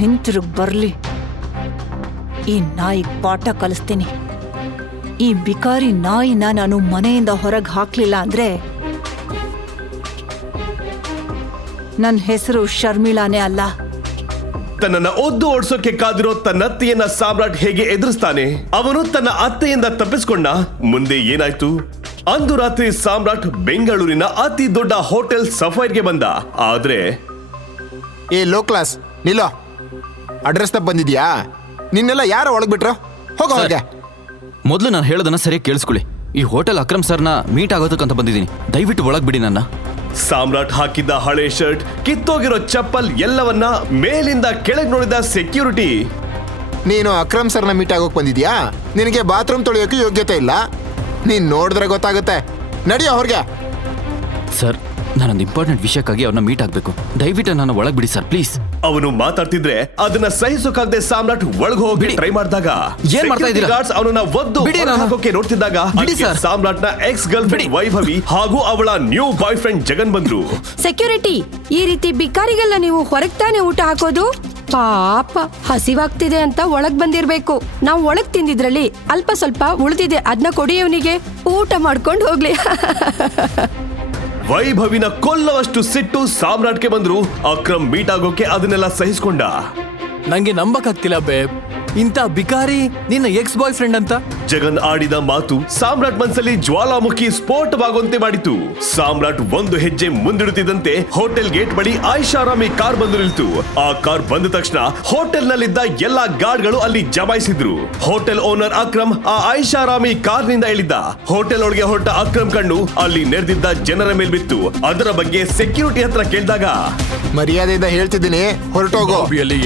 ಹಿಂತಿರುಗ್ ಬರ್ಲಿ. ಈ ನಾಯಿಗ್ ಪಾಠ ಕಲಿಸ್ತೀನಿ. ಈ ಬಿಕಾರಿ ನಾಯಿನ ನಾನು ಮನೆಯಿಂದ ಹೊರಗೆ ಹಾಕ್ಲಿಲ್ಲ ಅಂದ್ರೆ ನನ್ನ ಹೆಸರು ಶರ್ಮಿಳಾನೇ ಅಲ್ಲ. ತನ್ನನ್ನ ಒದ್ದು ಓಡಿಸೋಕೆ ಕಾದಿರೋ ತನ್ನ ಅತ್ತೆಯನ್ನ ಸಾಮ್ರಾಟ್ ಹೇಗೆ ಎದುರಿಸ್ತಾನೆ? ಅವನು ತನ್ನ ಅತ್ತೆಯಿಂದ ತಪ್ಪಿಸ್ಕೊಂಡ. ಮುಂದೆ ಏನಾಯ್ತು? ಅಂದು ರಾತ್ರಿ ಸಾಮ್ರಾಟ್ ಬೆಂಗಳೂರಿನ ಅತಿ ದೊಡ್ಡ ಹೋಟೆಲ್ ಸಫೈರ್ಗೆ ಬಂದ. ಆದ್ರೆ ಲೋ ಕ್ಲಾಸ್ ನಿಲ್ಲೋ. ಅಡ್ರೆಸ್ ತಪ್ಪ ಬಂದಿದ್ಯಾ? ನಿನ್ನೆಲ್ಲ ಯಾರು ಒಳಗ್ ಬಿಟ್ರು? ಹೋಗೋ ಹೊರಗೆ. ಮೊದಲು ನಾನು ಹೇಳೋದನ್ನ ಸರಿಯಾಗಿ ಕೇಳಿಸ್ಕೊಳ್ಳಿ. ಈ ಹೋಟೆಲ್ ಅಕ್ರಮ್ ಸರ್ನ ಮೀಟ್ ಆಗೋದಕ್ಕಂತ ಬಂದಿದ್ದೀನಿ. ದಯವಿಟ್ಟು ಒಳಗ್ ಬಿಡಿ ನನ್ನ. ಸಾಮ್ರಾಟ್ ಹಾಕಿದ್ದ ಹಳೆ ಶರ್ಟ್, ಕಿತ್ತೋಗಿರೋ ಚಪ್ಪಲ್ ಎಲ್ಲವನ್ನ ಮೇಲಿಂದ ಕೆಳಗೆ ನೋಡಿದ ಸೆಕ್ಯೂರಿಟಿ. ನೀನು ಅಕ್ರಮ್ ಸರ್ನ ಮೀಟ್ ಆಗೋಕ್ ಬಂದಿದ್ಯಾ? ನಿನಗೆ ಬಾತ್ರೂಮ್ ತೊಳೆಯೋಕೆ ಯೋಗ್ಯತೆ ಇಲ್ಲ. ನೀನ್ ನೋಡಿದ್ರೆ ಗೊತ್ತಾಗುತ್ತೆ. ನಡಿಯೋ ಹೊರಗೆ. ಸರ್, ನಾನೊಂದು ಇಂಪಾರ್ಟೆಂಟ್ ವಿಷಯಕ್ಕಾಗಿ ಅವ್ರನ್ನ ಮೀಟ್ ಆಗ್ಬೇಕು. ದಯವಿಟ್ಟು ನನ್ನ ಒಳಗ್ ಬಿಡಿ ಸರ್, ಪ್ಲೀಸ್. ಅವನು ಮಾತಾಡ್ತಿದ್ರೆ ಅದನ್ನ ಸಹಿಸೋಕಾಗದೆ ಸಾಮ್ರಾಟ್ ಒಳಗೆ ಹೋಗಿ ಟ್ರೈ ಮಾಡಿದಾಗ ಏನ್ ಮಾಡ್ತಾ ಇದ್ದೀರಾ? ಗಾರ್ಡ್ಸ್ ಅವನನ್ನ ಒದ್ದು ಹಾಕೋಕೆ ನೋಡ್ತಿದ್ದಾಗ ಸಾಮ್ರಾಟ್ನ ಎಕ್ಸ್ ಗರ್ಲ್ ಫ್ರೆಂಡ್ ವೈಭವಿ ಹಾಗೂ ಅವಳ ನ್ಯೂ ಬಾಯ್ ಫ್ರೆಂಡ್ ಜಗನ್ ಬಂದ್ರು. ಸೆಕ್ಯೂರಿಟಿ, ಈ ರೀತಿ ಬಿಕಾರಿಗೆಲ್ಲ ನೀವು ಹೊರಗ್ ತಾನೇ ಊಟ ಹಾಕೋದು? ಪಾಪ ಹಸಿವಾಗ್ತಿದೆ ಅಂತ ಒಳಗ್ ಬಂದಿರ್ಬೇಕು. ನಾವು ಒಳಗ್ ತಿಂದಿದ್ರಲ್ಲಿ ಅಲ್ಪ ಸ್ವಲ್ಪ ಉಳಿದಿದೆ, ಅದನ್ನ ಕೊಡಿ ಅವನಿಗೆ, ಊಟ ಮಾಡ್ಕೊಂಡು ಹೋಗ್ಲಿ. ವೈಭವಿನ ಕೊಲ್ಲವಷ್ಟು ಸಿಟ್ಟು ಸಾಮ್ರಾಟ್ಗೆ ಬಂದ್ರು. ಅಕ್ರಮ್ ಮೀಟ್ ಆಗೋಕೆ ಅದನ್ನೆಲ್ಲ ಸಹಿಸ್ಕೊಂಡ. ನಂಗೆ ನಂಬಕ್ಕಾಗ್ತಿಲ್ಲ ಬೇಬ್, ಇಂಥ ಬಿಕಾರಿ ನಿನ್ನ ಎಕ್ಸ್ ಬಾಯ್ ಫ್ರೆಂಡ್ ಅಂತ. ಜಗನ್ ಆಡಿದ ಮಾತು ಸಾಮ್ರಾಟ್ ಮನ್ಸಲ್ಲಿ ಜ್ವಾಲಾಮುಖಿ ಸ್ಫೋಟವಾಗುವಂತೆ ಮಾಡಿತು. ಸಾಮ್ರಾಟ್ ಒಂದು ಹೆಜ್ಜೆ ಮುಂದಿಡುತ್ತಿದ್ದಂತೆ ಹೋಟೆಲ್ ಗೇಟ್ ಬಳಿ ಐಷಾರಾಮಿ ಕಾರ್ ಬಂದು ನಿಲ್ತು. ಆ ಕಾರ್ ಬಂದ ತಕ್ಷಣ ಹೋಟೆಲ್ ನಲ್ಲಿದ್ದ ಎಲ್ಲಾ ಗಾರ್ಡ್ಗಳು ಅಲ್ಲಿ ಜಮಾಯಿಸಿದ್ರು. ಹೋಟೆಲ್ ಓನರ್ ಅಕ್ರಮ್ ಆ ಐಷಾರಾಮಿ ಕಾರ್ ನಿಂದ ಇಳಿದ. ಹೋಟೆಲ್ ಒಳಗೆ ಹೊರಟ ಅಕ್ರಮ್ ಕಣ್ಣು ಅಲ್ಲಿ ನೆರೆದಿದ್ದ ಜನರ ಮೇಲ್ ಬಿತ್ತು. ಅದರ ಬಗ್ಗೆ ಸೆಕ್ಯೂರಿಟಿ ಹತ್ರ ಕೇಳಿದಾಗ, ಮರ್ಯಾದೆಯಿಂದ ಹೇಳ್ತಿದ್ದೀನಿ, ಹೊರಟೋಗೋ.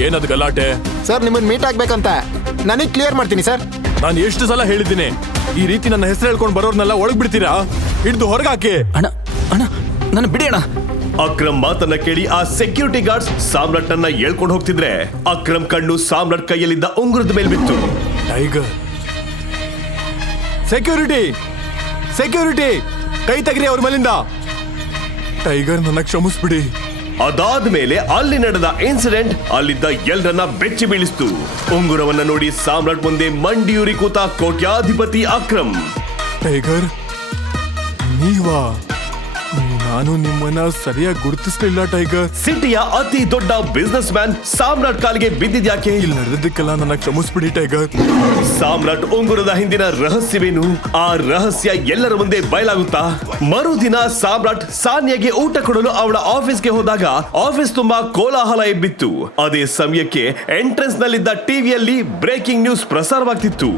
ಏನದು ಗಲಾಟೆ? ಸರ್, ನಿಮ್ಮನ್ನ ಮೀಟ್ ಆಗ್ಬೇಕಂತ ನನಗೆ ಕ್ಲಿಯರ್ ಮಾಡ್ತೀನಿ ಸರ್. ನಾನು ಎಷ್ಟು ಸಲ ಹೇಳಿದ್ದೀನಿ, ಈ ರೀತಿ ನನ್ನ ಹೆಸರು ಹೇಳ್ಕೊಂಡು ಬರೋರ್ನೆಲ್ಲ ಒಳಗ್ ಬಿಡ್ತೀರಾ? ಹಿಡಿದು ಹೊರಗಾಕಿ. ಅಣ್ಣ ಅಣ್ಣ, ನನ್ನ ಬಿಡಿ ಅಣ್ಣ. ಅಕ್ರಮ್ ಮಾತನ್ನ ಕೇಳಿ ಆ ಸೆಕ್ಯೂರಿಟಿ ಗಾರ್ಡ್ಸ್ ಸಾಮ್ರಾಟ್ ಅನ್ನ ಹೇಳ್ಕೊಂಡು ಹೋಗ್ತಿದ್ರೆ ಅಕ್ರಮ್ ಕಣ್ಣು ಸಾಮ್ರಾಟ್ ಕೈಯಲ್ಲಿದ್ದ ಉಂಗುರದ ಮೇಲೆ ಬಿತ್ತು. ಟೈಗರ್, ಸೆಕ್ಯೂರಿಟಿ ಸೆಕ್ಯೂರಿಟಿ, ಕೈ ತೆಗ್ರಿ ಅವ್ರ ಮೇಲಿಂದ. ಟೈಗರ್, ನನ್ನ ಕ್ಷಮಿಸ್ಬಿಡಿ. ಅದಾದ್ಮೇಲೆ ಅಲ್ಲಿ ನಡೆದ ಇನ್ಸಿಡೆಂಟ್ ಅಲ್ಲಿದ್ದ ಎಲ್ಲರನ್ನ ಬೆಚ್ಚಿ ಬೀಳಿಸ್ತು. ಉಂಗುರವನ್ನ ನೋಡಿ ಸಾಮ್ರಾಟ್ ಮುಂದೆ ಮಂಡಿಯೂರಿ ಕೂತ ಕೋಟ್ಯಾಧಿಪತಿ ಅಕ್ರಮ್. ಟೈಗರ್, ನೀವಾ? ನಾನು ನಿಮ್ಮನ್ನ ಸರಿಯಾಗಿ ಗುರುತಿಸ್ಲಿಲ್ಲ ಟೈಗರ್. ಸಿಟಿಯ ಅತಿ ದೊಡ್ಡ ಬಿಸ್ನೆಸ್ ಮ್ಯಾನ್ ಸಾಮ್ರಾಟ್ ಕಾಲಿಗೆ ಬಿದ್ದಿದ್ಯಾಕೆ? ಇಲ್ಲಿ ನಡೆದಕ್ಕೆಲ್ಲ ನನ್ನ ಕ್ಷಮಿಸ್ಬಿಡಿ ಟೈಗರ್. ಸಾಮ್ರಾಟ್ ಉಂಗುರದ ಹಿಂದಿನ ರಹಸ್ಯವೇನು? ಆ ರಹಸ್ಯ ಎಲ್ಲರ ಮುಂದೆ ಬಯಲಾಗುತ್ತಾ? ಮರುದಿನ ಸಾಮ್ರಾಟ್ ಸಾನ್ಯಾಗೆ ಊಟ ಕೊಡಲು ಅವಳ ಆಫೀಸ್ಗೆ ಹೋದಾಗ ಆಫೀಸ್ ತುಂಬಾ ಕೋಲಾಹಲ ಎಬ್ಬಿತ್ತು. ಅದೇ ಸಮಯಕ್ಕೆ ಎಂಟ್ರೆನ್ಸ್ ನಲ್ಲಿದ್ದ ಟಿವಿಯಲ್ಲಿ ಬ್ರೇಕಿಂಗ್ ನ್ಯೂಸ್ ಪ್ರಸಾರವಾಗ್ತಿತ್ತು.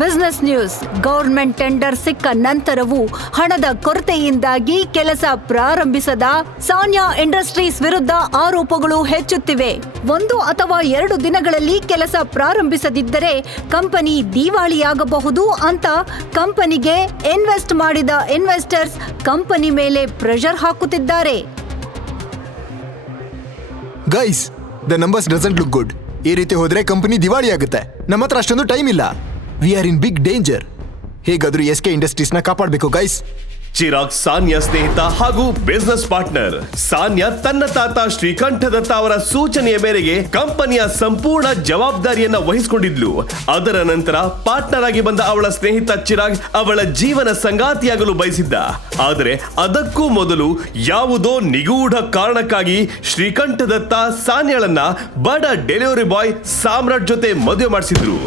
Business news. ಗೌರ್ಮೆಂಟ್ ಟೆಂಡರ್ ಸಿಕ್ಕ ನಂತರವೂ ಹಣದ ಕೊರತೆಯಿಂದಾಗಿ ಕೆಲಸ ಪ್ರಾರಂಭಿಸದ ಸಾನ್ಯಾ ಇಂಡಸ್ಟ್ರೀಸ್ ವಿರುದ್ಧ ಆರೋಪಗಳು ಹೆಚ್ಚುತ್ತಿವೆ. 1 ಅಥವಾ 2 ದಿನಗಳಲ್ಲಿ ಕೆಲಸ ಪ್ರಾರಂಭಿಸದಿದ್ದರೆ ಕಂಪನಿ ದಿವಾಳಿಯಾಗಬಹುದು ಅಂತ ಕಂಪನಿಗೆ ಇನ್ವೆಸ್ಟ್ ಮಾಡಿದ ಇನ್ವೆಸ್ಟರ್ಸ್ ಕಂಪನಿ ಮೇಲೆ ಪ್ರೆಷರ್ ಹಾಕುತ್ತಿದ್ದಾರೆ. Guys, the numbers doesn't look good. ಈ ರೀತಿ ಹೋದ್ರೆ ಕಂಪನಿ ದಿವಾಳಿ ಆಗುತ್ತೆ. ನಮ್ಮ ಹತ್ರ ಅಷ್ಟೊಂದು ಟೈಮ್ ಇಲ್ಲ. We are in big danger. ಹೇಗಾದ್ರೂ ಎಸ್ಕೆ ಇಂಡಸ್ಟ್ರೀಸ್ ನ ಕಾಪಾಡಬೇಕು ಗೈಸ್. ಚಿರಾಗ್ ಸಾನ್ಯಾ ಸ್ನೇಹಿತ ಹಾಗೂ ಬಿಸ್ನೆಸ್ ಪಾರ್ಟ್ನರ್. ಸಾನ್ಯಾ ತನ್ನ ತಾತ ಶ್ರೀಕಂಠ ದತ್ತ ಅವರ ಸೂಚನೆಯ ಮೇರೆಗೆ ಕಂಪನಿಯ ಸಂಪೂರ್ಣ ಜವಾಬ್ದಾರಿಯನ್ನ ವಹಿಸಿಕೊಂಡಿದ್ಲು. ಅದರ ನಂತರ ಪಾರ್ಟ್ನರ್ ಆಗಿ ಬಂದ ಅವಳ ಸ್ನೇಹಿತ ಚಿರಾಗ್ ಅವಳ ಜೀವನ ಸಂಗಾತಿಯಾಗಲು ಬಯಸಿದ್ದ. ಆದರೆ ಅದಕ್ಕೂ ಮೊದಲು ಯಾವುದೋ ನಿಗೂಢ ಕಾರಣಕ್ಕಾಗಿ ಶ್ರೀಕಂಠ ದತ್ತ ಸಾನ್ಯಾಳನ್ನ ಬಡ ಡೆಲಿವರಿ ಬಾಯ್ ಸಾಮ್ರಾಟ್ ಜೊತೆ ಮದುವೆ ಮಾಡಿಸಿದ್ರು.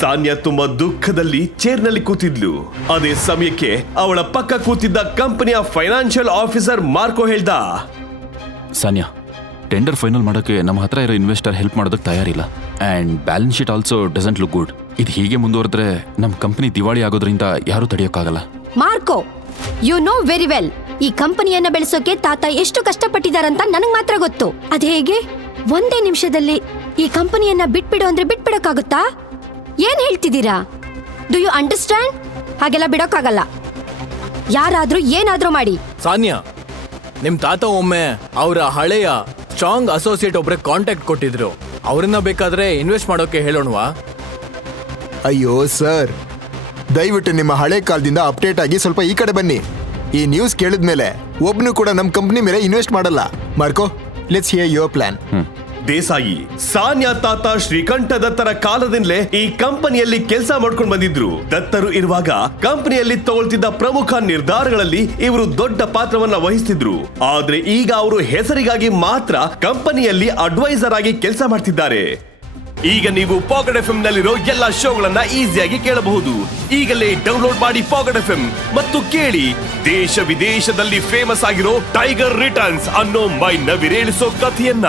ಸಾನ್ಯಾ ತುಂಬಾ ದುಃಖದಲ್ಲಿ ಚೇರ್ನಲ್ಲಿ ಕೂತಿದ್ಲು. ಅದೇ ಸಮಯಕ್ಕೆ ಅವಳ ಪಕ್ಕ ಕೂತಿದ್ದ ಕಂಪನಿಯ ಫೈನಾನ್ಷಿಯಲ್ ಆಫೀಸರ್ ಮಾರ್ಕೋ ಹೇಳ್ದ, ಸಾನ್ಯಾ, ಟೆಂಡರ್ ಫೈನಲ್ ಮಾಡೋಕೆ ನಮ್ಮ ಹತ್ರ ಇರೋ ಇನ್ವೆಸ್ಟರ್ ಹೆಲ್ಪ್ ಮಾಡೋದಕ್ಕೆ ತಯಾರಿಲ್ಲ. And balance sheet also doesn't look good. ಇದು ಹೀಗೆ ಮುಂದುವರೆದ್ರೆ ನಮ್ಮ ಕಂಪನಿ ದಿವಾಳಿ ಆಗೋದ್ರಿಂದ ಯಾರೂ ತಡೆಯೋಕ್ಕಾಗಲ್ಲ. Marco, you know very well, ಈ ಕಂಪನಿಯನ್ನ ಬೆಳೆಸೋಕೆ ತಾತ ಎಷ್ಟು ಕಷ್ಟಪಟ್ಟಿದಾರಂತ ನನಗ್ ಮಾತ್ರ ಗೊತ್ತು. ಅದೇ ಹೇಗೆ ಒಂದೇ ನಿಮಿಷದಲ್ಲಿ ಈ ಕಂಪನಿಯನ್ನ ಬಿಟ್ಬಿಡು ಅಂದ್ರೆ ಬಿಟ್ಬಿಡಕ್ಕಾಗುತ್ತಾ? ಏನ್ ಹೇಳ್ತಿದ್ದೀರಾ? Do you understand? ಹಾಗೆಲ್ಲ ಬಿಡೋಕ್ಕಾಗಲ್ಲ. ಯಾರಾದ್ರೂ ಏನಾದ್ರೂ ಮಾಡಿ. ಸಾನ್ಯಾ, ನಿಮ್ ತಾತ ಒಮ್ಮೆ ಅವರ ಹಳೆಯ ಸ್ಟ್ರಾಂಗ್ ಅಸೋಸಿಯೇಟ್ ಒಬ್ರೆ ಕಾಂಟ್ಯಾಕ್ಟ್ ಕೊಟ್ಟಿದ್ರು. ಅವ್ರನ್ನ ಬೇಕಾದ್ರೆ ಇನ್ವೆಸ್ಟ್ ಮಾಡೋಕೆ ಹೇಳೋಣವಾ? ಅಯ್ಯೋ ಸರ್, ದಯವಿಟ್ಟು ನಿಮ್ಮ ಹಳೆ ಕಾಲದಿಂದ ಅಪ್ಡೇಟ್ ಆಗಿ ಸ್ವಲ್ಪ ಈ ಕಡೆ ಬನ್ನಿ. ಈ ನ್ಯೂಸ್ ಕೇಳಿದ್ಮೇಲೆ ಒಬ್ನು ಕೂಡ ನಮ್ಮ ಕಂಪ್ನಿ ಮೇಲೆ ಇನ್ವೆಸ್ಟ್ ಮಾಡಲ್ಲ. Marco, let's hear your plan. Desai, Sanya ತಾತ ಶ್ರೀಕಂಠ ದತ್ತರ ಕಾಲದಿಂದಲೇ ಈ ಕಂಪನಿಯಲ್ಲಿ ಕೆಲಸ ಮಾಡ್ಕೊಂಡು ಬಂದಿದ್ರು. ದತ್ತರು ಇರುವಾಗ ಕಂಪನಿಯಲ್ಲಿ ತಗೊಳ್ತಿದ್ದ ಪ್ರಮುಖ ನಿರ್ಧಾರಗಳಲ್ಲಿ ಇವರು ದೊಡ್ಡ ಪಾತ್ರವನ್ನ ವಹಿಸ್ತಿದ್ರು. ಆದ್ರೆ ಈಗ ಅವರು ಹೆಸರಿಗಾಗಿ ಮಾತ್ರ ಕಂಪನಿಯಲ್ಲಿ ಅಡ್ವೈಸರ್ ಆಗಿ ಕೆಲಸ ಮಾಡ್ತಿದ್ದಾರೆ. ಈಗ ನೀವು ಪಾಕೆಟ್ ಎಫ್ಎಂ ನಲ್ಲಿರೋ ಎಲ್ಲಾ ಶೋಗಳನ್ನ ಈಸಿಯಾಗಿ ಕೇಳಬಹುದು. ಈಗಲೇ ಡೌನ್ಲೋಡ್ ಮಾಡಿ ಪಾಕೆಟ್ ಎಫ್ಎಂ ಮತ್ತು ಕೇಳಿ ದೇಶ ವಿದೇಶದಲ್ಲಿ ಫೇಮಸ್ ಆಗಿರೋ ಟೈಗರ್ ರಿಟರ್ನ್ಸ್ ಅನ್ನೋ ಮೈ ನವಿರೇಳಿಸೋ ಕಥೆಯನ್ನ.